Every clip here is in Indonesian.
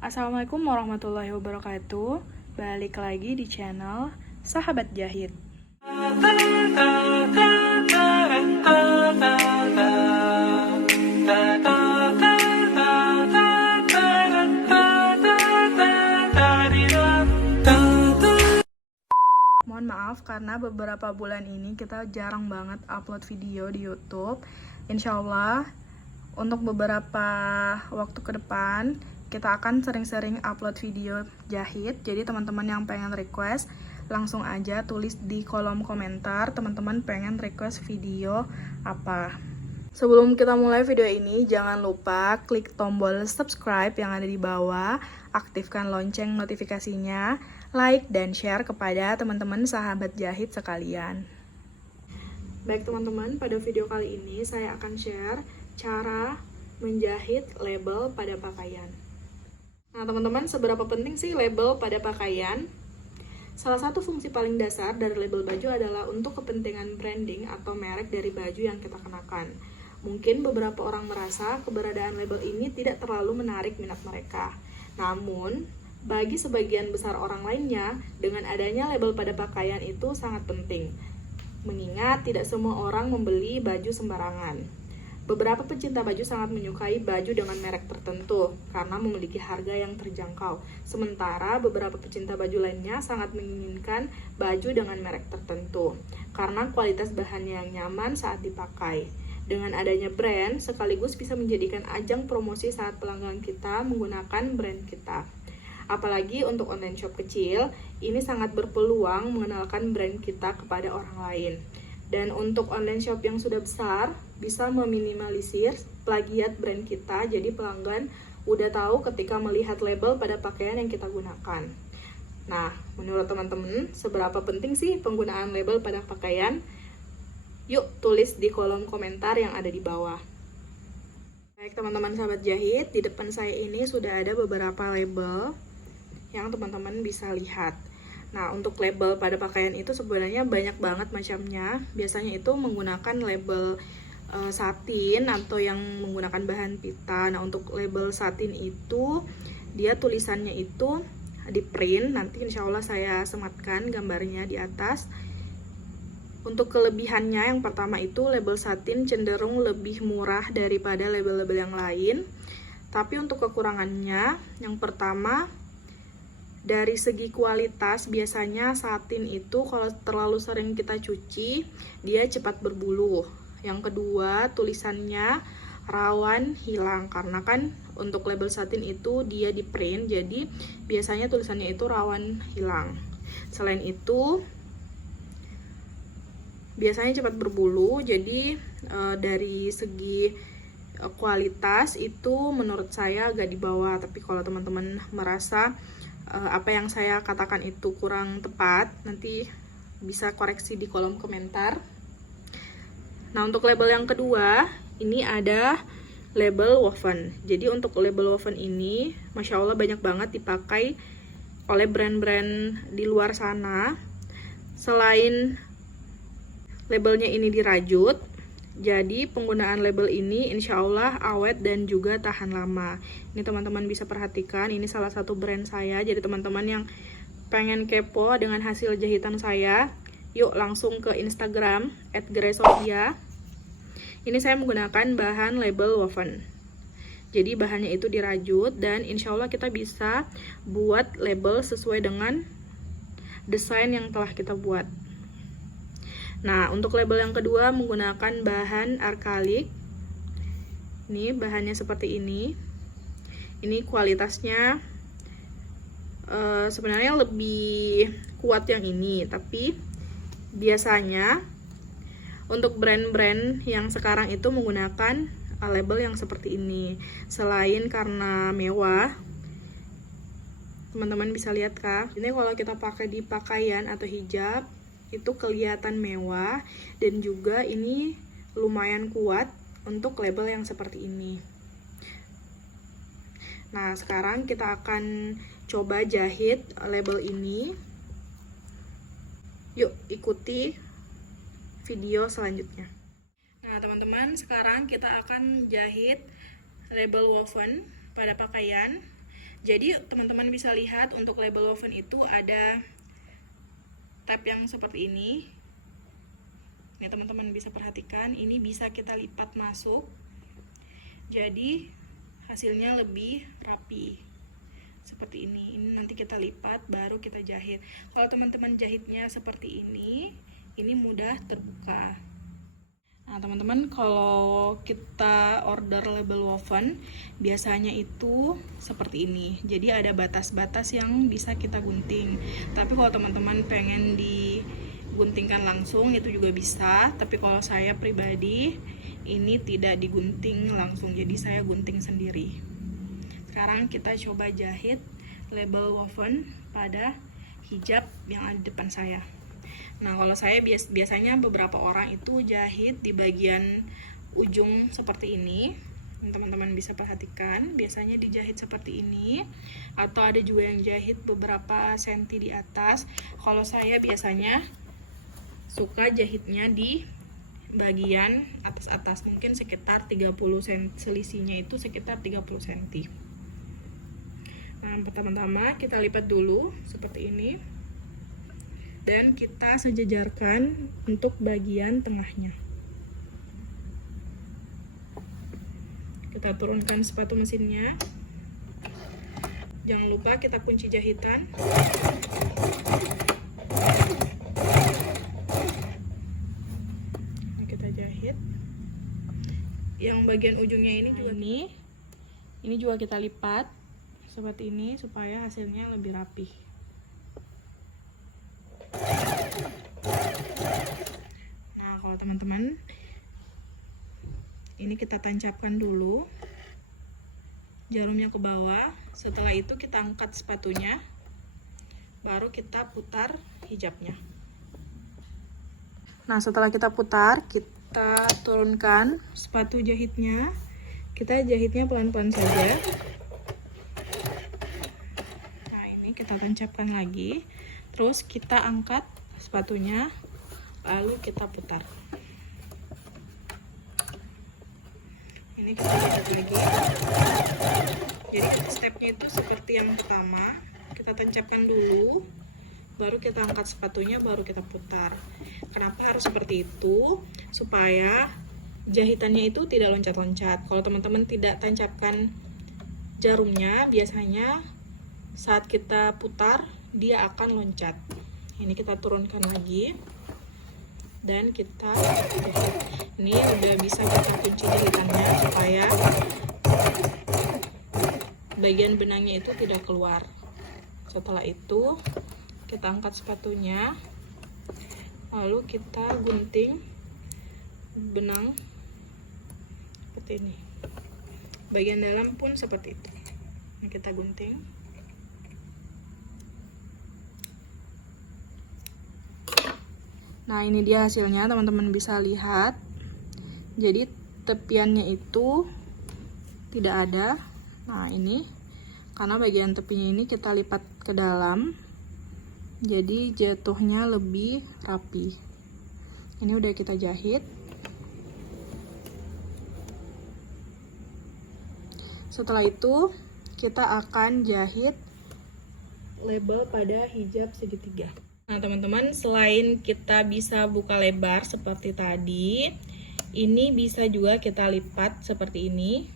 Assalamualaikum warahmatullahi wabarakatuh. Balik lagi di channel Sahabat Jahit. Mohon maaf karena beberapa bulan ini kita jarang banget upload video di YouTube. Insya Allah untuk beberapa waktu ke depan kita akan sering-sering upload video jahit. Jadi teman-teman yang pengen request langsung aja tulis di kolom komentar teman-teman pengen request video apa. Sebelum kita mulai video ini, jangan lupa klik tombol subscribe yang ada di bawah, aktifkan lonceng notifikasinya, like dan share kepada teman-teman sahabat jahit sekalian. Baik teman-teman, pada video kali ini saya akan share cara menjahit label pada pakaian. Nah teman-teman, seberapa penting sih label pada pakaian? Salah satu fungsi paling dasar dari label baju adalah untuk kepentingan branding atau merek dari baju yang kita kenakan. Mungkin beberapa orang merasa keberadaan label ini tidak terlalu menarik minat mereka. Namun, bagi sebagian besar orang lainnya, dengan adanya label pada pakaian itu sangat penting. Mengingat tidak semua orang membeli baju sembarangan. Beberapa pecinta baju sangat menyukai baju dengan merek tertentu karena memiliki harga yang terjangkau. Sementara beberapa pecinta baju lainnya sangat menginginkan baju dengan merek tertentu karena kualitas bahannya yang nyaman saat dipakai. Dengan adanya brand, sekaligus bisa menjadikan ajang promosi saat pelanggan kita menggunakan brand kita. Apalagi untuk online shop kecil, ini sangat berpeluang mengenalkan brand kita kepada orang lain. Dan untuk online shop yang sudah besar, bisa meminimalisir plagiat brand kita, jadi pelanggan udah tahu ketika melihat label pada pakaian yang kita gunakan. Nah, menurut teman-teman, seberapa penting sih penggunaan label pada pakaian? Yuk, tulis di kolom komentar yang ada di bawah. Baik teman-teman sahabat jahit, di depan saya ini sudah ada beberapa label yang teman-teman bisa lihat. Nah, untuk label pada pakaian itu sebenarnya banyak banget macamnya. Biasanya itu menggunakan label satin atau yang menggunakan bahan pita. Nah, untuk label satin itu dia tulisannya itu di print. Nanti insya Allah saya sematkan gambarnya di atas. Untuk kelebihannya yang pertama itu label satin cenderung lebih murah daripada label-label yang lain. Tapi untuk kekurangannya, yang pertama dari segi kualitas, biasanya satin itu kalau terlalu sering kita cuci, dia cepat berbulu. Yang kedua, tulisannya rawan hilang, karena kan untuk label satin itu dia di print, jadi biasanya tulisannya itu rawan hilang. Selain itu, biasanya cepat berbulu, jadi dari segi kualitas itu menurut saya agak di bawah. Tapi kalau teman-teman merasa apa yang saya katakan itu kurang tepat, nanti bisa koreksi di kolom komentar. Nah, untuk label yang kedua, ini ada label woven. Jadi untuk label woven ini, Masya Allah banyak banget dipakai oleh brand-brand di luar sana. Selain labelnya ini dirajut, jadi penggunaan label ini insya Allah awet dan juga tahan lama. Ini teman-teman bisa perhatikan, ini salah satu brand saya. Jadi teman-teman yang pengen kepo dengan hasil jahitan saya, yuk langsung ke Instagram @gracesophia. Ini saya menggunakan bahan label woven. Jadi bahannya itu dirajut dan insya Allah kita bisa buat label sesuai dengan desain yang telah kita buat. Nah, untuk label yang kedua menggunakan bahan arkalik. Ini bahannya seperti ini. Ini kualitasnya sebenarnya lebih kuat yang ini, tapi biasanya untuk brand-brand yang sekarang itu menggunakan label yang seperti ini. Selain karena mewah, teman-teman bisa lihat kah? Ini kalau kita pakai di pakaian atau hijab, itu kelihatan mewah dan juga ini lumayan kuat untuk label yang seperti ini. Nah, sekarang kita akan coba jahit label ini. Yuk, ikuti video selanjutnya. Nah, teman-teman, sekarang kita akan jahit label woven pada pakaian. Jadi teman-teman bisa lihat untuk label woven itu ada tab yang seperti ini. Ini teman-teman bisa perhatikan, ini bisa kita lipat masuk. Jadi hasilnya lebih rapi. Seperti ini nanti kita lipat baru kita jahit. Kalau teman-teman jahitnya seperti ini mudah terbuka. Nah teman-teman, kalau kita order label woven biasanya itu seperti ini. Jadi ada batas-batas yang bisa kita gunting. Tapi kalau teman-teman pengen diguntingkan langsung itu juga bisa. Tapi kalau saya pribadi ini tidak digunting langsung, jadi saya gunting sendiri. Sekarang kita coba jahit label woven pada hijab yang ada di depan saya. Nah, kalau saya biasanya beberapa orang itu jahit di bagian ujung seperti ini. Teman-teman bisa perhatikan, biasanya dijahit seperti ini. Atau ada juga yang jahit beberapa senti di atas. Kalau saya biasanya suka jahitnya di bagian atas-atas, mungkin sekitar 30 cm, selisihnya itu sekitar 30 cm. Nah, pertama-tama kita lipat dulu seperti ini. Dan kita sejajarkan untuk bagian tengahnya. Kita turunkan sepatu mesinnya. Jangan lupa kita kunci jahitan. Nah, kita jahit. Yang bagian ujungnya ini juga ini juga kita lipat seperti ini supaya hasilnya lebih rapi. Nah, kalau teman-teman ini kita tancapkan dulu jarumnya ke bawah. Setelah itu kita angkat sepatunya, baru kita putar hijabnya. Nah, setelah kita putar, kita turunkan sepatu jahitnya. Kita jahitnya pelan-pelan saja. Nah, ini kita tancapkan lagi. Terus kita angkat sepatunya, lalu kita putar. Ini kita lihat lagi. Jadi stepnya itu seperti yang pertama, kita tancapkan dulu, baru kita angkat sepatunya, baru kita putar. Kenapa harus seperti itu? Supaya jahitannya itu tidak loncat-loncat. Kalau teman-teman tidak tancapkan jarumnya, biasanya saat kita putar dia akan loncat. Ini kita turunkan lagi dan kita jahit. Ini udah bisa kita kunci jahitannya supaya bagian benangnya itu tidak keluar. Setelah itu kita angkat sepatunya, lalu kita gunting benang seperti ini. Bagian dalam pun seperti itu. Ini kita gunting. Nah, ini dia hasilnya, teman-teman bisa lihat. Jadi tepiannya itu tidak ada. Nah, ini karena bagian tepinya ini kita lipat ke dalam, jadi jatuhnya lebih rapi. Ini udah kita jahit. Setelah itu kita akan jahit label pada hijab segitiga. Nah teman-teman, selain kita bisa buka lebar seperti tadi, ini bisa juga kita lipat seperti ini.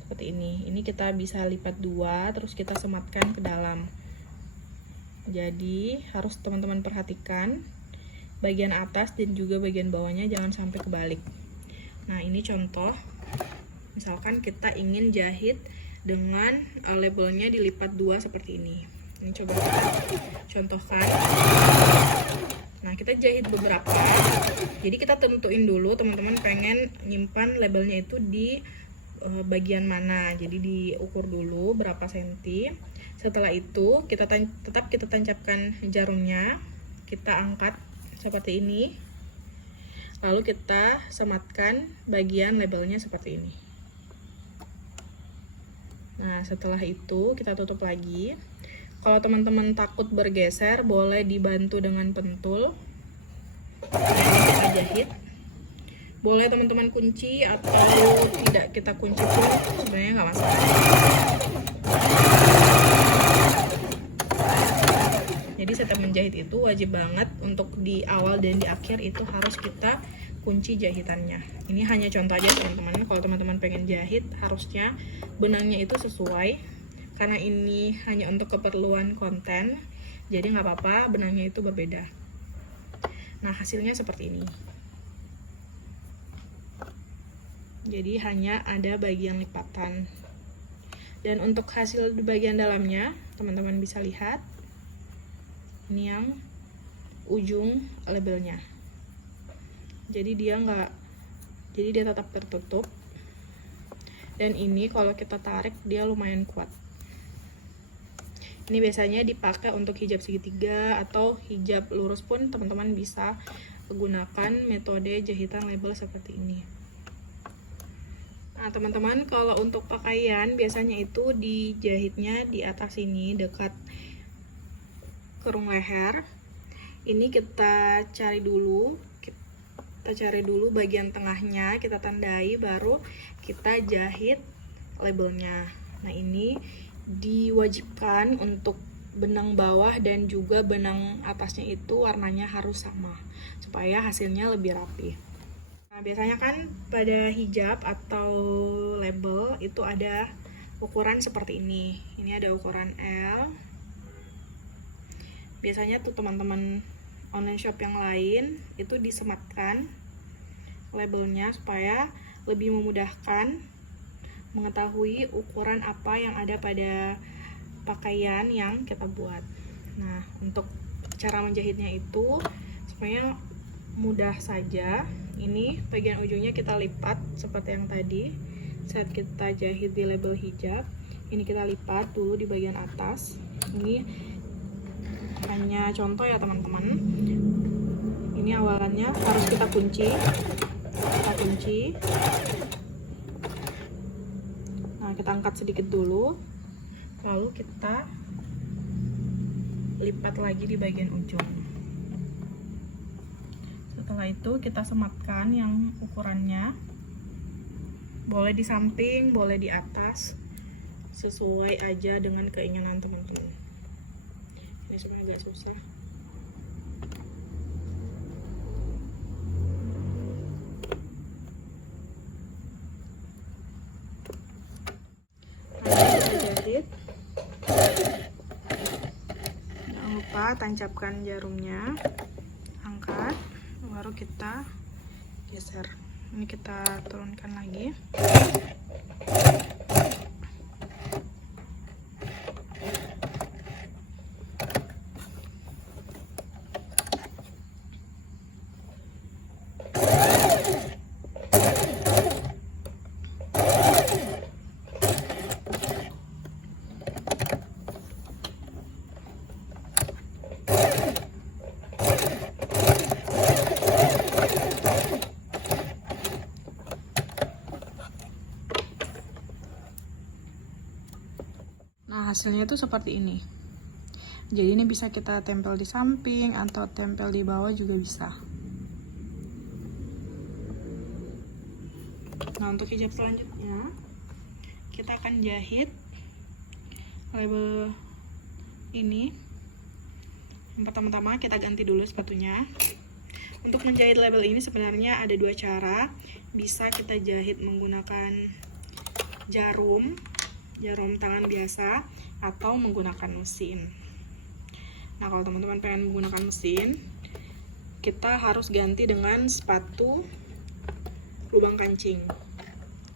Seperti ini. Ini kita bisa lipat dua, terus kita sematkan ke dalam. Jadi harus teman-teman perhatikan bagian atas dan juga bagian bawahnya jangan sampai kebalik. Nah ini contoh, misalkan kita ingin jahit dengan labelnya dilipat dua seperti ini. Ini coba kita contohkan. Nah kita jahit beberapa, jadi kita tentuin dulu teman-teman pengen nyimpan labelnya itu di bagian mana. Jadi diukur dulu berapa senti. Setelah itu kita tetap kita tancapkan jarumnya, kita angkat seperti ini, lalu kita sematkan bagian labelnya seperti ini. Nah setelah itu kita tutup lagi. Kalau teman-teman takut bergeser, boleh dibantu dengan pentul. Nah, kita jahit. Boleh teman-teman kunci atau tidak kita kunci pun sebenarnya nggak masalah. Jadi setiap menjahit itu wajib banget untuk di awal dan di akhir itu harus kita kunci jahitannya. Ini hanya contoh aja teman-teman. Kalau teman-teman pengen jahit harusnya benangnya itu sesuai. Karena ini hanya untuk keperluan konten, jadi nggak apa-apa benangnya itu berbeda. Nah hasilnya seperti ini. Jadi hanya ada bagian lipatan. Dan untuk hasil di bagian dalamnya, teman-teman bisa lihat. Ini yang ujung labelnya. Jadi dia tetap tertutup. Dan ini kalau kita tarik dia lumayan kuat. Ini biasanya dipakai untuk hijab segitiga atau hijab lurus pun teman-teman bisa menggunakan metode jahitan label seperti ini. Nah teman-teman, kalau untuk pakaian biasanya itu dijahitnya di atas sini dekat kerung leher. Ini kita cari dulu bagian tengahnya, kita tandai, baru kita jahit labelnya. Nah ini diwajibkan untuk benang bawah dan juga benang atasnya itu warnanya harus sama supaya hasilnya lebih rapi. Nah biasanya kan pada hijab atau label itu ada ukuran seperti ini. Ini ada ukuran L. Biasanya tuh teman-teman online shop yang lain itu disematkan labelnya supaya lebih memudahkan mengetahui ukuran apa yang ada pada pakaian yang kita buat. Nah untuk cara menjahitnya itu supaya mudah saja, ini bagian ujungnya kita lipat seperti yang tadi saat kita jahit di label hijab. Ini kita lipat dulu di bagian atas. Ini hanya contoh ya teman-teman. Ini awalannya harus kita kunci. Nah kita angkat sedikit dulu, lalu kita lipat lagi di bagian ujung. Setelah itu kita sematkan yang ukurannya, boleh di samping, boleh di atas, sesuai aja dengan keinginan teman-teman. Ini sebenarnya agak susah. Jangan lupa tancapkan jarumnya, angkat, baru kita geser. Ini kita turunkan lagi. Nah hasilnya itu seperti ini. Jadi ini bisa kita tempel di samping atau tempel di bawah juga bisa. Nah untuk hijab selanjutnya kita akan jahit label ini. Yang pertama-tama kita ganti dulu sepatunya. Untuk menjahit label ini sebenarnya ada dua cara. Bisa kita jahit menggunakan jarum tangan biasa atau menggunakan mesin. Nah kalau teman-teman pengen menggunakan mesin, kita harus ganti dengan sepatu lubang kancing.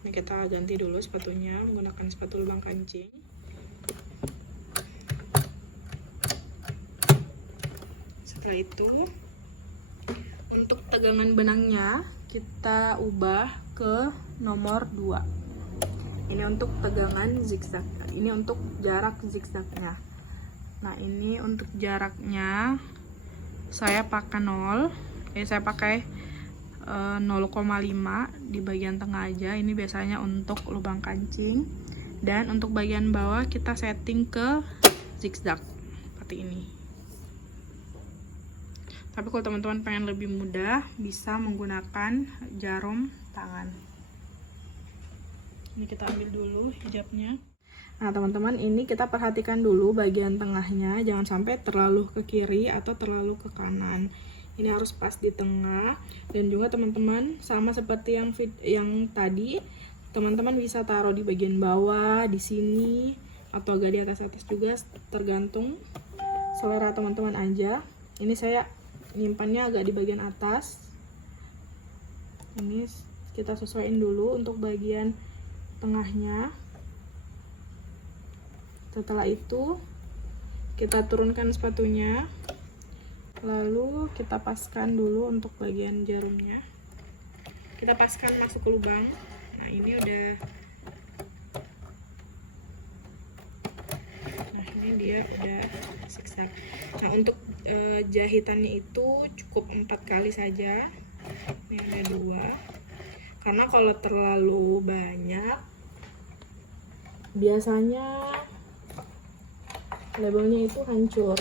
Nah kita ganti dulu sepatunya menggunakan sepatu lubang kancing. Setelah itu untuk tegangan benangnya kita ubah ke nomor 2. Ini untuk tegangan zigzag, ini untuk jarak zigzagnya. Nah ini untuk jaraknya saya pakai 0, saya pakai 0,5 di bagian tengah aja. Ini biasanya untuk lubang kancing. Dan untuk bagian bawah kita setting ke zigzag seperti ini. Tapi kalau teman-teman pengen lebih mudah, bisa menggunakan jarum tangan. Ini kita ambil dulu hijabnya. Nah teman-teman, ini kita perhatikan dulu bagian tengahnya, jangan sampai terlalu ke kiri atau terlalu ke kanan. Ini harus pas di tengah. Dan juga teman-teman, sama seperti yang tadi, teman-teman bisa taruh di bagian bawah, di sini, atau agak di atas-atas juga, tergantung selera teman-teman aja. Ini saya nyimpannya agak di bagian atas. Ini kita sesuaiin dulu untuk bagian tengahnya. Setelah itu kita turunkan sepatunya, lalu kita paskan dulu untuk bagian jarumnya. Kita paskan masuk ke lubang. Nah ini udah, nah ini dia udah zigzag. Nah untuk jahitannya itu cukup 4 kali saja. Ini ada 2, karena kalau terlalu banyak biasanya labelnya itu hancur.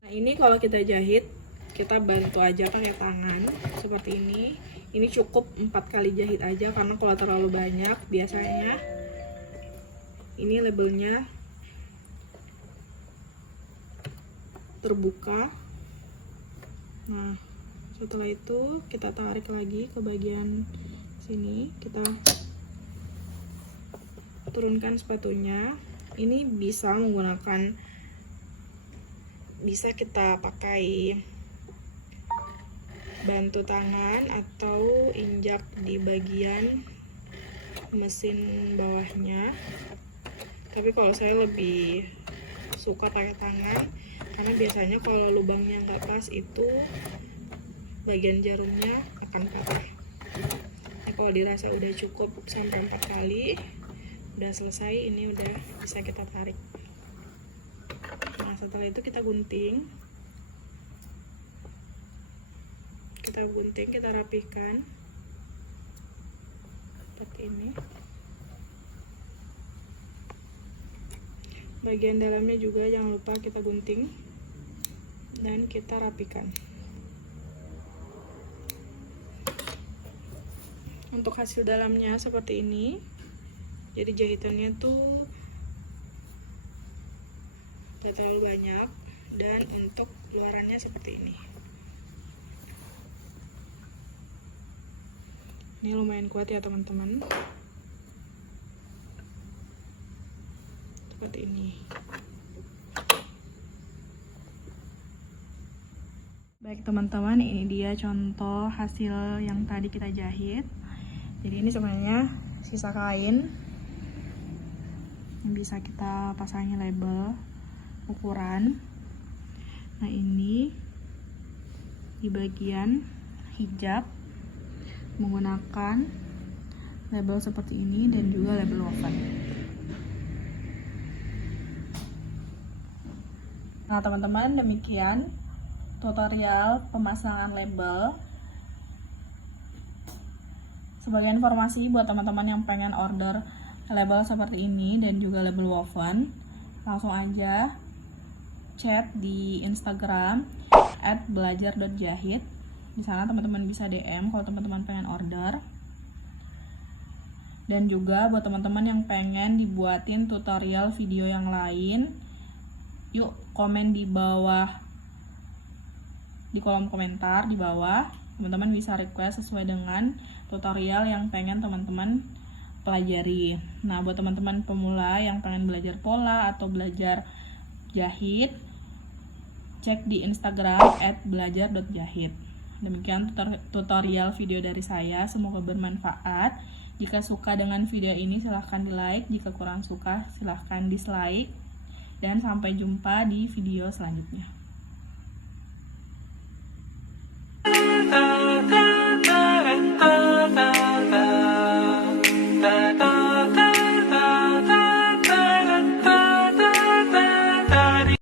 Nah ini kalau kita jahit, kita bantu aja pakai tangan seperti ini. Ini cukup 4 kali jahit aja, karena kalau terlalu banyak biasanya ini labelnya terbuka. Nah setelah itu kita tarik lagi ke bagian sini, kita turunkan sepatunya. Ini bisa kita pakai bantu tangan atau injak di bagian mesin bawahnya. Tapi kalau saya lebih suka pakai tangan, karena biasanya kalau lubangnya nggak pas itu bagian jarumnya akan patah. Nah, kalau dirasa udah cukup sampai 4 kali, udah selesai, ini udah bisa kita tarik. Nah setelah itu kita gunting, kita rapihkan seperti ini. Bagian dalamnya juga jangan lupa kita gunting dan kita rapihkan. Untuk hasil dalamnya seperti ini. Jadi jahitannya tuh tidak terlalu banyak, dan untuk luarannya seperti ini. Ini lumayan kuat ya teman-teman. Seperti ini. Baik teman-teman, ini dia contoh hasil yang tadi kita jahit. Jadi ini sebenarnya sisa kain yang bisa kita pasangi label ukuran. Nah ini di bagian hijab menggunakan label seperti ini dan juga label woven. Nah teman-teman, demikian tutorial pemasangan label. Sebagai informasi buat teman-teman yang pengen order label seperti ini dan juga label woven, langsung aja chat di Instagram @belajar.jahit. Di sana teman-teman bisa DM kalau teman-teman pengen order. Dan juga buat teman-teman yang pengen dibuatin tutorial video yang lain, yuk komen di bawah, di kolom komentar di bawah. Teman-teman bisa request sesuai dengan tutorial yang pengen teman-teman pelajari. Nah buat teman-teman pemula yang pengen belajar pola atau belajar jahit, cek di Instagram @belajar.jahit. Demikian tutorial video dari saya, semoga bermanfaat. Jika suka dengan video ini silahkan di like, jika kurang suka silahkan dislike. Dan sampai jumpa di video selanjutnya.